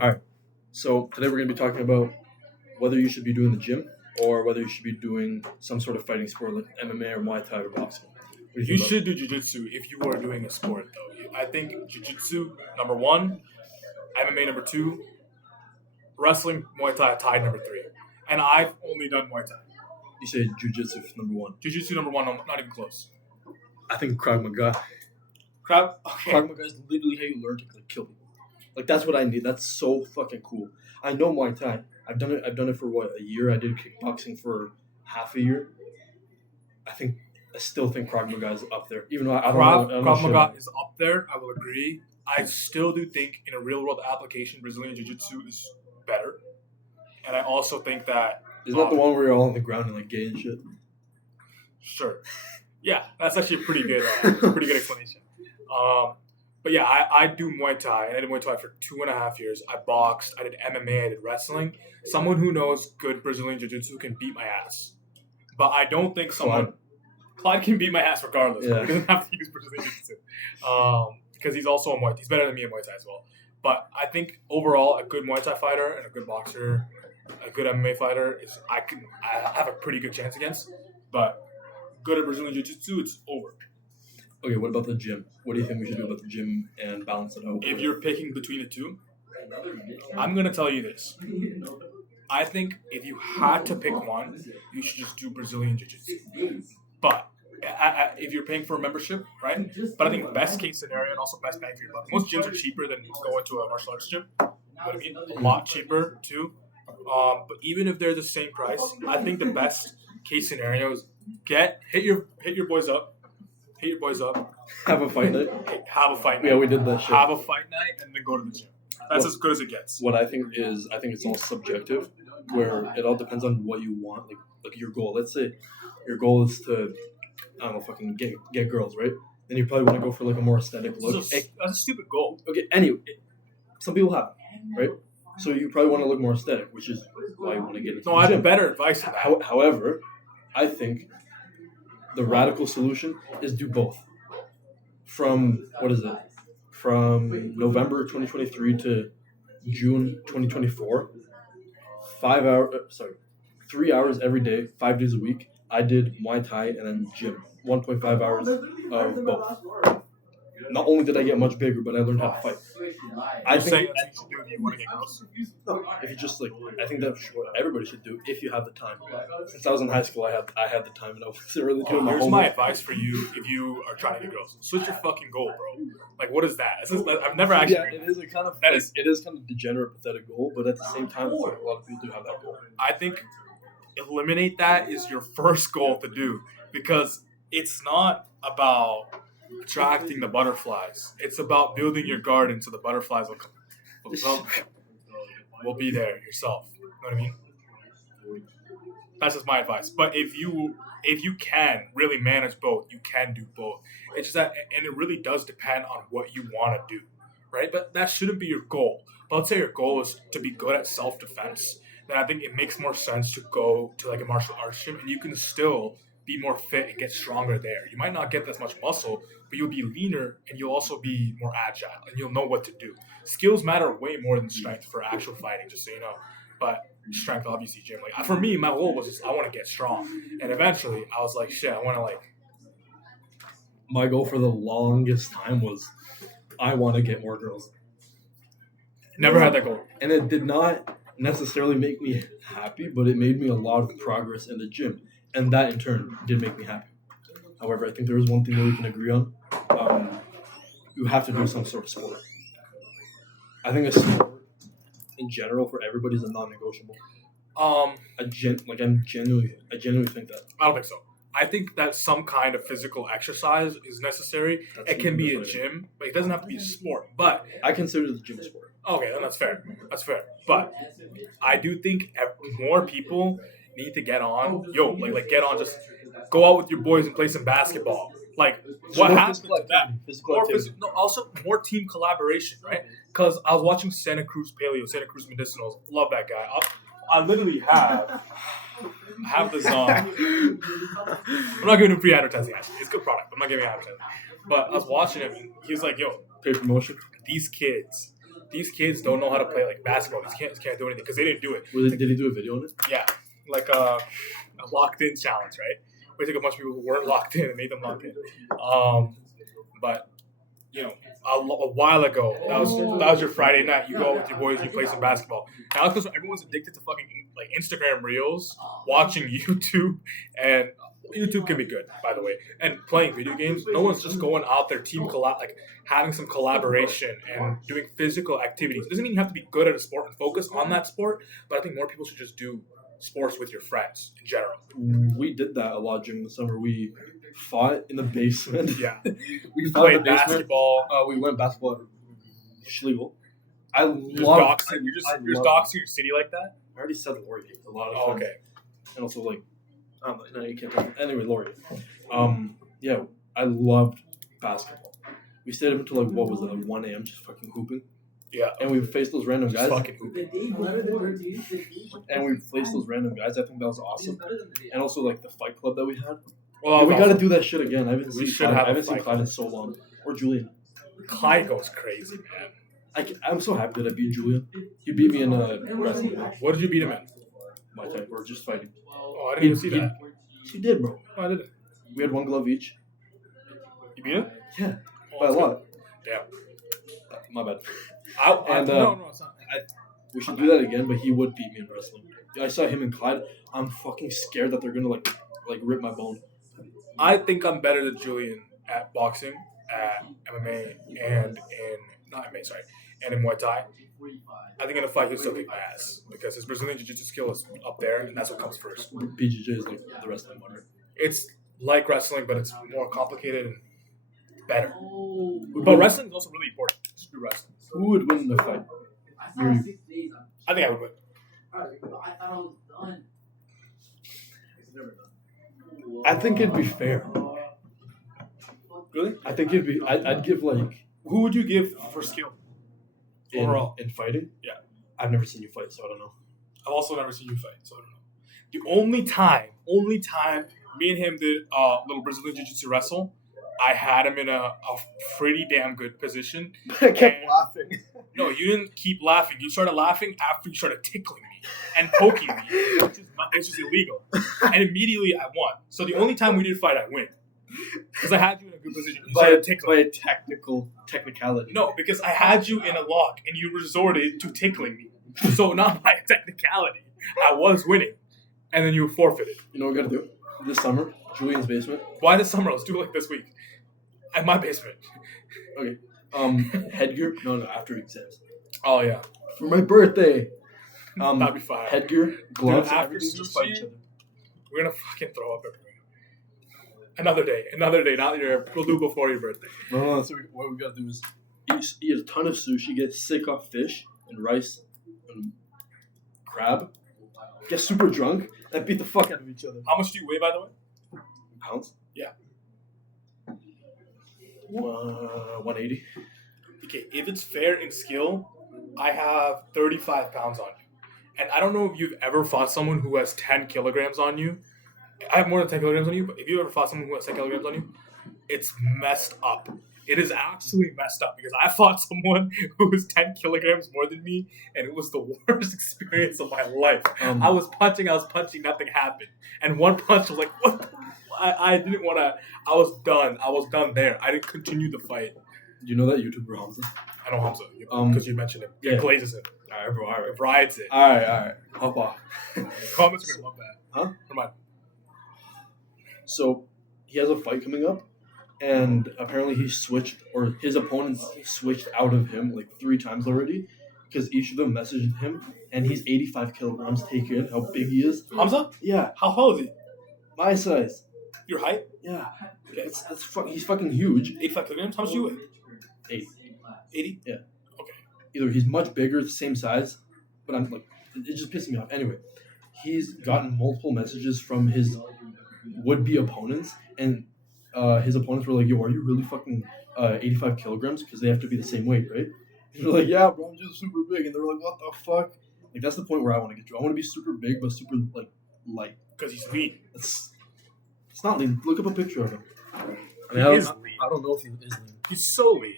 All right. So today we're going to be talking about whether you should be doing the gym or whether you should be doing some sort of fighting sport like MMA or Muay Thai or boxing. What do you You think about should do jiu-jitsu if you are doing a sport, though. I think jiu-jitsu, number one, MMA, number two, wrestling, Muay Thai, tied number three. And I've only done Muay Thai. You say jiu-jitsu for number one. Jiu-jitsu, number one, I'm not even close. I think Krav Maga. Okay. Krav Maga is literally how you learn to kill people. Like that's what I need. That's so fucking cool. I know Muay Thai. I've done it. I've done it for a year. I did kickboxing for half a year. I still think Krav Maga is up there. Even though I don't know. Krav Maga is up there. I will agree. I still do think in a real-world application, Brazilian jiu-jitsu is better. And I also think that... Isn't that the one where you're all on the ground and like gay and shit? Sure. Yeah, that's actually a pretty good explanation. But yeah, I do Muay Thai, and I did Muay Thai for 2.5 years. I boxed, I did MMA, I did wrestling. Someone who knows good Brazilian Jiu-Jitsu can beat my ass. But I don't think Clyde can beat my ass regardless. Yeah. He doesn't have to use Brazilian Jiu-Jitsu. Because he's also a Muay Thai. He's better than me in Muay Thai as well. But I think overall, a good Muay Thai fighter and a good boxer, a good MMA fighter, I have a pretty good chance against. But good at Brazilian Jiu-Jitsu, it's over. Okay, what about the gym? What do you think we should do about the gym and balance it out? If you're picking between the two, I'm going to tell you this. I think if you had to pick one, you should just do Brazilian Jiu-Jitsu. But if you're paying for a membership, right? But I think best case scenario and also best bang for your buck. Most gyms are cheaper than going to a martial arts gym. You know what I mean? A lot cheaper too. But even if they're the same price, I think the best case scenario is hit your boys up. Hit your boys up. Have a fight night. Have a fight night. Yeah, we did that shit. Have a fight night and then go to the gym. That's as good as it gets. What I think it's all subjective, where it all depends on what you want, like your goal. Let's say your goal is to, I don't know, fucking get girls, right? Then you probably want to go for like a more aesthetic look. That's a stupid goal. Okay, anyway, some people have it, right? So you probably want to look more aesthetic, which is why you want to get into No, the I gym. have better advice than that. However, I think the radical solution is do both. From November 2023 to June 2024, 3 hours every day, 5 days a week. I did Muay Thai and then gym, 1.5 hours of both. Not only did I get much bigger, but I learned how to fight. I think saying that's what you should do if you want to get girls. if you just I think that's what everybody should do if you have the time. Since I was in high school, I had the time, and I wasn't really doing my Here's homework. my advice for you if you are trying to get girls. Switch your fucking goal, bro. Like, what is that? I've never actually... Yeah, it is a kind of That is- it is kind of degenerate, pathetic goal, but at the same time, it's like a lot of people do have that goal. I think eliminate that is your first goal to do because it's not about attracting the butterflies. It's about building your garden so the butterflies will be there yourself. You know what I mean? That's just my advice. But if you can really manage both, you can do both. It's just that, and it really does depend on what you want to do, right? But that shouldn't be your goal. But let's say your goal is to be good at self-defense. Then I think it makes more sense to go to like a martial arts gym, and you can still be more fit and get stronger there. You might not get as much muscle, but you'll be leaner and you'll also be more agile and you'll know what to do. Skills matter way more than strength for actual fighting, just so you know. But strength, obviously, gym. Like for me, my goal was just I want to get strong, and eventually I was like, shit, I want to My goal for the longest time was I want to get more girls. Never had that goal. And it did not necessarily make me happy, but it made me a lot of progress in the gym. And that, in turn, did make me happy. However, I think there is one thing that we can agree on. You have to do some sort of sport. I think a sport, in general, for everybody is a non-negotiable. I genuinely think that. I don't think so. I think that some kind of physical exercise is necessary. It can be a gym, but it doesn't have to be a sport. But I consider the gym a sport. Okay, then that's fair. That's fair. But I do think more people need to get on. Get on. Just go out with your boys and play some basketball. Like, what happened to that? Also, more team collaboration, right? Because I was watching Santa Cruz Medicinals. Love that guy. I literally have this I'm not giving him free advertising, actually. It's a good product. I'm not giving him advertising. But I was watching him, and he was like, yo, Paid promotion. these kids these kids don't know how to play like basketball. These kids can't do anything because they didn't do it. Did he do a video on it? Yeah, like a locked in challenge, right? We took a bunch of people who weren't locked in and made them locked in. But you know, a while ago, that was your Friday night. You go out with your boys, you play some basketball. Now it's because everyone's addicted to fucking like Instagram Reels, watching YouTube, and YouTube can be good, by the way. And playing video games, no one's just going out there like having some collaboration and doing physical activities. It doesn't mean you have to be good at a sport and focus on that sport, but I think more people should just do sports with your friends in general. We did that a lot during the summer. We fought in the basement. Yeah, we fought played in the basement. basketball. We went basketball at Schlegel. I You're love. doxing your city like that. I already said Laurier a lot of Oh, times. okay. And also like, no, you can't. Tell me. Anyway, Laurier. Yeah, I loved basketball. We stayed up until like what was it, like 1 a.m. just fucking hooping. Yeah. And we faced those random guys. Fucking hooping. And we faced those random guys. I think that was awesome. And also like the fight club that we had. Well, Yeah, we got to do that shit again. I haven't We seen should Clyde. have I haven't a seen fight Clyde in so long. Or Julian. Clyde goes crazy, man. I'm so happy that I beat Julian. He beat me in a wrestling match. What did you beat him in? My type. We're just fighting. Oh, I didn't even see that. He did, bro. Oh, I didn't. We had one glove each. You beat him? Yeah, Oh, by a that's lot. good. Damn. My bad. No, it's not. We should do that again, but he would beat me in wrestling. I saw him and Clyde. I'm fucking scared that they're gonna like rip my bone. I think I'm better than Julian at boxing, at MMA, and in Muay Thai. I think in a fight he'll still kick my ass because his Brazilian Jiu-Jitsu skill is up there, and that's what comes first. BJJ is like the wrestling one, right? It's like wrestling, but it's more complicated and better. But wrestling is also really important. Screw wrestling. Who would win the fight? You. I think I would win. I think it'd be fair. Really? I think it'd be. I'd give like Who would you give for skill? Overall. in fighting. Yeah. I've never seen you fight, so I don't know. I've also never seen you fight, so I don't know. The only time me and him did little Brazilian Jiu-Jitsu wrestle, I had him in a pretty damn good position. I kept laughing. No, you didn't keep laughing. You started laughing after you started tickling me and poking me, which is illegal. And immediately I won. So the only time we did fight, I win. Because I had you in a good position. You started tickling. By a technicality. No, because I had you in a lock and you resorted to tickling me. So not by a technicality. I was winning. And then you forfeited. You know what we gotta do? This summer, Julian's basement. Why this summer? Let's do it like this week. At my basement. Okay. Headgear. No, after exams. Oh, yeah. For my birthday. That'd be fine. Headgear, gloves, Dude, after everything. Just fight each sushi, other. We're going to fucking throw up everywhere. Another day, not your. We'll do before your birthday. No. So what we gotta do is eat a ton of sushi, get sick off fish and rice and crab, get super drunk, and beat the fuck out of each other. How much do you weigh, by the way? Pounds? Yeah. 180. Okay, if it's fair in skill, I have 35 pounds on you. And I don't know if you've ever fought someone who has 10 kilograms on you. I have more than 10 kilograms on you, but if you ever fought someone who has 10 kilograms on you, it's messed up. It is absolutely messed up because I fought someone who was 10 kilograms more than me, and it was the worst experience of my life. I was punching, nothing happened. And one punch was like, what? I didn't want to, I was done there. I didn't continue the fight. Do you know that YouTuber Hamza? I know Hamza, because you mentioned him. Yeah. It glazes him. Alright, bro, alright. It rides it. Alright. Hop off. Comments are going to love that. Huh? Come on. So, he has a fight coming up, and apparently his opponents switched out of him like 3 times already, because each of them messaged him, and he's 85 kilograms. Take in how big he is. Hamza? Yeah, How tall is he? my size. Your height? Yeah, he's fucking huge. 85 kilograms? How much do you weigh? 80. 80? Yeah. Okay. Either he's much bigger, the same size, but I'm like, it just pisses me off. Anyway, he's gotten multiple messages from his would-be opponents, and his opponents were like, yo, are you really fucking 85 kilograms? Because they have to be the same weight, right? And they're like, yeah, bro, I'm just super big. And they're like, what the fuck? Like, that's the point where I want to get to. I want to be super big, but super, like, light. Because he's lean. It's not lean. Look up a picture of him. I He is lean. I don't know if he is lean. He's so lean.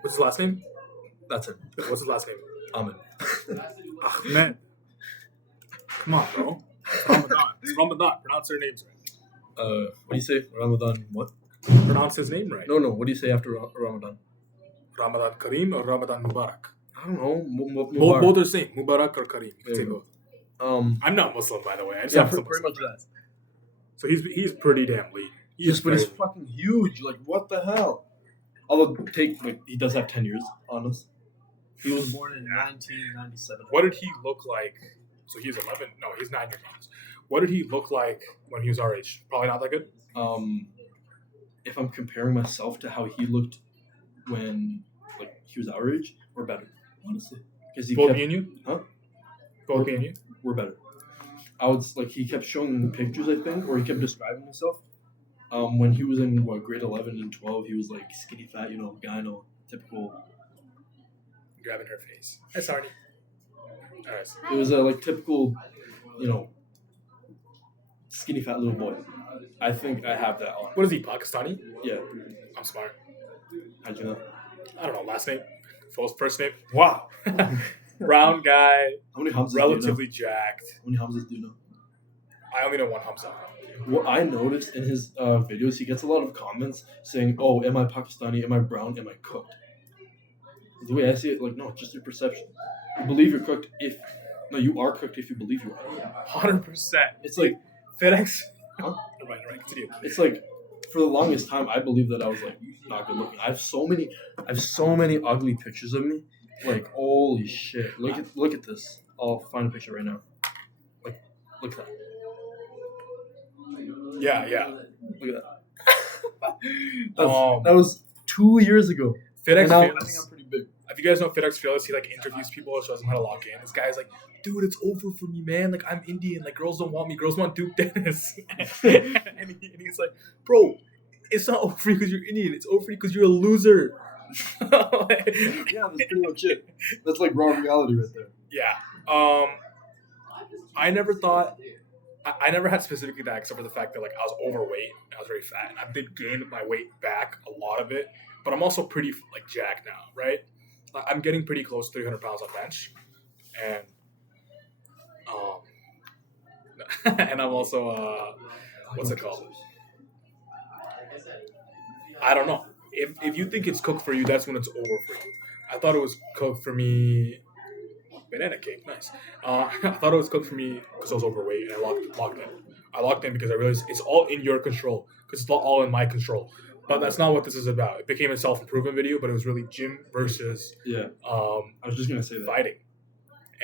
What's his last name? That's it. What's his last name? Ahmed. Ahmed. Come on, bro. It's Ramadan. It's Ramadan. Pronounce their names right. What do you say? Ramadan what? Pronounce his name right. No. What do you say after Ramadan? Ramadan Kareem or Ramadan Mubarak? I don't know. Both are the same. Mubarak or Kareem. You can say both. Um, I'm not Muslim, by the way. I just yeah, have some pretty much that. So he's pretty damn lean. But he's fucking huge. Like, what the hell? Although, he does have 10 years on us. He was born in 1997. What did he look like? So he's 11. No, he's 9 years old. What did he look like when he was our age? Probably not that good. If I'm comparing myself to how he looked when he was our age, we're better, honestly. Both me and you? Huh? Both me and you? We're better. He kept showing pictures, I think, or he kept describing himself. When he was in grade 11 and 12, he was like skinny fat, gyno, typical. Grabbing her face. Hi, Sarni. All right. It was typical, skinny fat little boy. I think I have that on. What is he, Pakistani? Yeah. I'm smart. How'd you know? I don't know. Last name? First name? Wow. Brown guy. How many Hamzas relatively jacked. How many Hamzas do you know? I only know one Hamza. What I noticed in his videos, he gets a lot of comments saying, "Oh, am I Pakistani? Am I brown? Am I cooked?" The way I see it, no, it's just your perception. You believe you're cooked you are cooked if you believe you are. 100%. It's like FedEx. Huh? Right. Continue. It's like for the longest time, I believed that I was not good looking. I have so many ugly pictures of me. Holy shit! Look at this. I'll find a picture right now. Look at that. Yeah. Look at that. That was 2 years ago. FedEx now, Fearless. I think I'm pretty big. If you guys know FedEx Fearless, he interviews people and shows them how to lock in. This guy's like, dude, it's over for me, man. I'm Indian. Girls don't want me. Girls want Duke Dennis. and he's like, bro, it's not over because you're Indian. It's over because you're a loser. Yeah, that's pretty much it. That's raw reality right there. Yeah. I never thought. I never had specifically that, except for the fact that I was overweight and I was very fat, and I did gain my weight back, a lot of it. But I'm also pretty jacked now, right? I'm getting pretty close to 300 pounds on bench, and and I'm also what's it called? I don't know. If you think it's cooked for you, that's when it's over for you. I thought it was cooked for me. Banana cake, nice. I thought it was cooked for me because I was overweight, and I locked in. I locked in because I realized it's all in your control, because it's not all in my control. But that's not what this is about. It became a self-improvement video, but it was really gym versus I was just gonna say that. Fighting.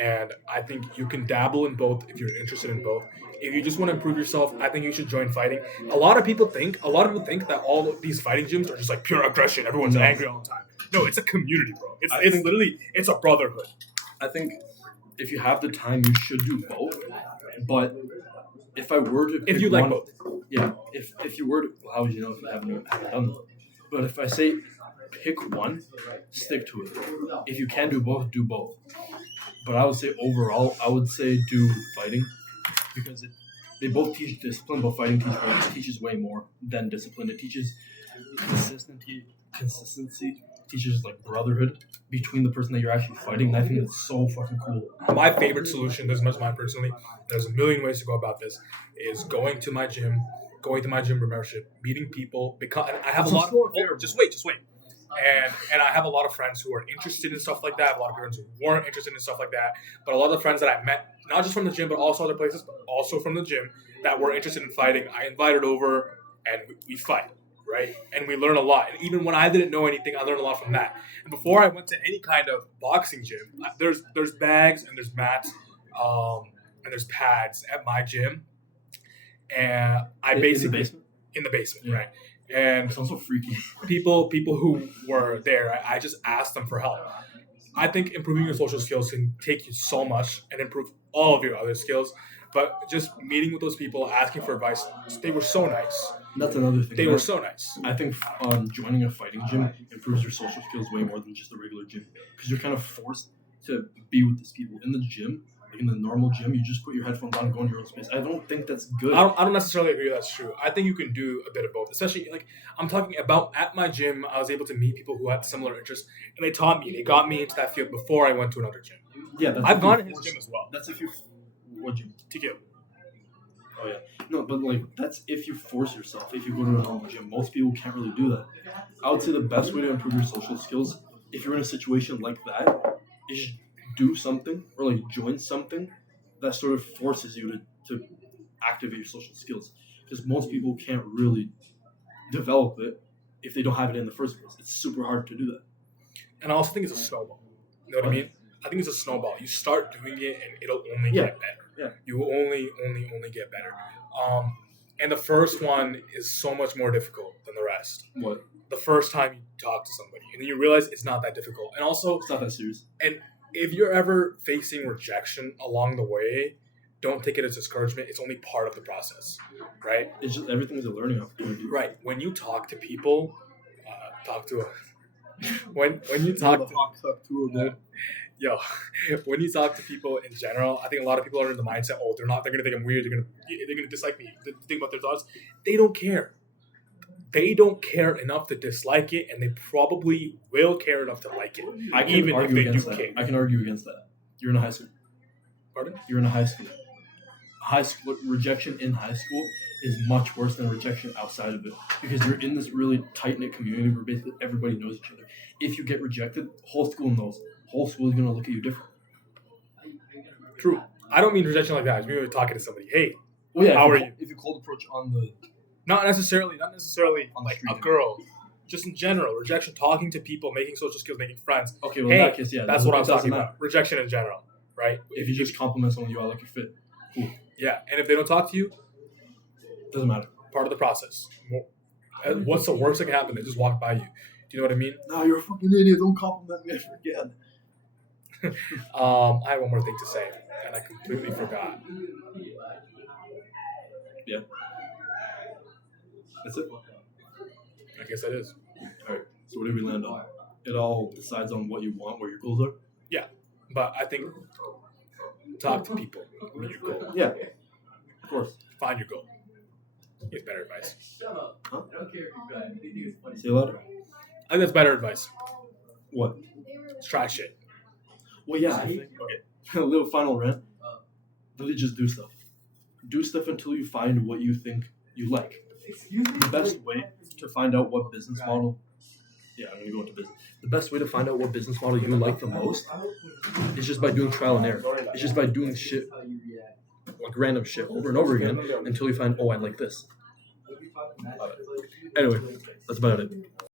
And I think you can dabble in both if you're interested in both. If you just want to improve yourself, I think you should join fighting. A lot of people think that all of these fighting gyms are just pure aggression. Everyone's angry all the time. No, it's a community, bro. It's a brotherhood. I think if you have the time, you should do both. But if I were to, if you like both, yeah. If you were to, well, how would you know if you haven't done that? But if I say pick one, stick to it. If you can do both, do both. But I would say overall, do fighting, because they both teach discipline, but fighting teaches way more than discipline. It teaches consistency. Teaches brotherhood between the person that you're actually fighting, and I think it's so fucking cool. My favorite solution, this is much mine personally, there's a million ways to go about this, is going to my gym membership, meeting people, because I have a lot of just wait. And I have a lot of friends who are interested in stuff like that. I have a lot of friends who weren't interested in stuff like that. But a lot of the friends that I met, not just from the gym, but also other places, but also from the gym, that were interested in fighting, I invited over and we fight. Right? And we learn a lot. And even when I didn't know anything, I learned a lot from that. And before I went to any kind of boxing gym, there's bags and there's mats and there's pads at my gym. And I basically in the basement, yeah. Right? And it's also freaky. People who were there, I just asked them for help. I think improving your social skills can take you so much and improve all of your other skills. But just meeting with those people, asking for advice, they were so nice. That's another thing. They were so nice. I think joining a fighting gym improves your social skills way more than just a regular gym, because you're kind of forced to be with these people in the gym. like in the normal gym, you just put your headphones on and go in your own space. I don't think that's good. I don't necessarily agree that's true. I think you can do a bit of both. Especially like I'm talking about at my gym, I was able to meet people who had similar interests, and they taught me. They got me into that field before I went to another gym. Yeah, that's I've if gone you to his force- gym as well. That's if you. What gym? TQ. Oh yeah. No, but like that's if you force yourself. If you go to a normal gym, most people can't really do that. I would say the best way to improve your social skills, if you're in a situation like that, is do something or like join something that sort of forces you to activate your social skills. Because most people can't really develop it if they don't have it in the first place. It's super hard to do that. And I also think it's a snowball. You know what I What? mean? I think it's a snowball. You start doing it, and it'll only Yeah. get better. Yeah. You will only get better. And the first one is so much more difficult than the rest. What? The first time you talk to somebody, and then you realize it's not that difficult. And also, It's not that serious. if you're ever facing rejection along the way, don't take it as discouragement. It's only part of the process, right? It's just everything is a learning opportunity. Right. When you talk to people, when you talk to when you talk to people in general, I think a lot of people are in the mindset, they're gonna think I'm weird, they're gonna dislike me. The thing about their thoughts, they don't care. They don't care enough to dislike it, and they probably will care enough to like it. I can Even if argue they do against that. care. I can argue against that. You're in a high school. Pardon? You're in a high school. High school rejection in high school is much worse than rejection outside of it because you're in this really tight knit community where basically everybody knows each other. If you get rejected, whole school knows. Whole school is gonna look at you different. True. I don't mean rejection like that. I mean you're talking to somebody. Hey, Well, yeah. How if are you, you? If you cold approach on the not necessarily On the like street. a girl. Just in general, rejection, talking to people, making social skills, making friends. okay, well Hey, in that case, yeah, That's what I was it talking doesn't about. Rejection in general, right? matter. If you just compliment someone, I like your fit. Yeah, and if they don't talk to you, Doesn't matter. part of the process. What's the worst that can happen? They just walk by you. Do you know what I mean? No, you're a fucking idiot. Don't compliment me ever again. I have one more thing to say, and I completely forgot. That's it. I guess that is. All right. So what did we land on? It all decides on what you want, where your goals are. But I think talk to people. Meet your goal. Yeah, of course. Find your goal. It's better advice. Huh? I don't care if you cry. Anything is funny. Say it louder. I think that's better advice. What? Just try shit. Well, yeah. I think, okay. A little final rant. Really, just do stuff. Do stuff until you find what you think you like. Excuse me? The best way to find out what business model. Yeah, I'm gonna go into business. The best way to find out what business model you like the most is just by doing trial and error. It's just by doing shit, like random shit, over and over again until you find, I like this. Anyway, that's about it.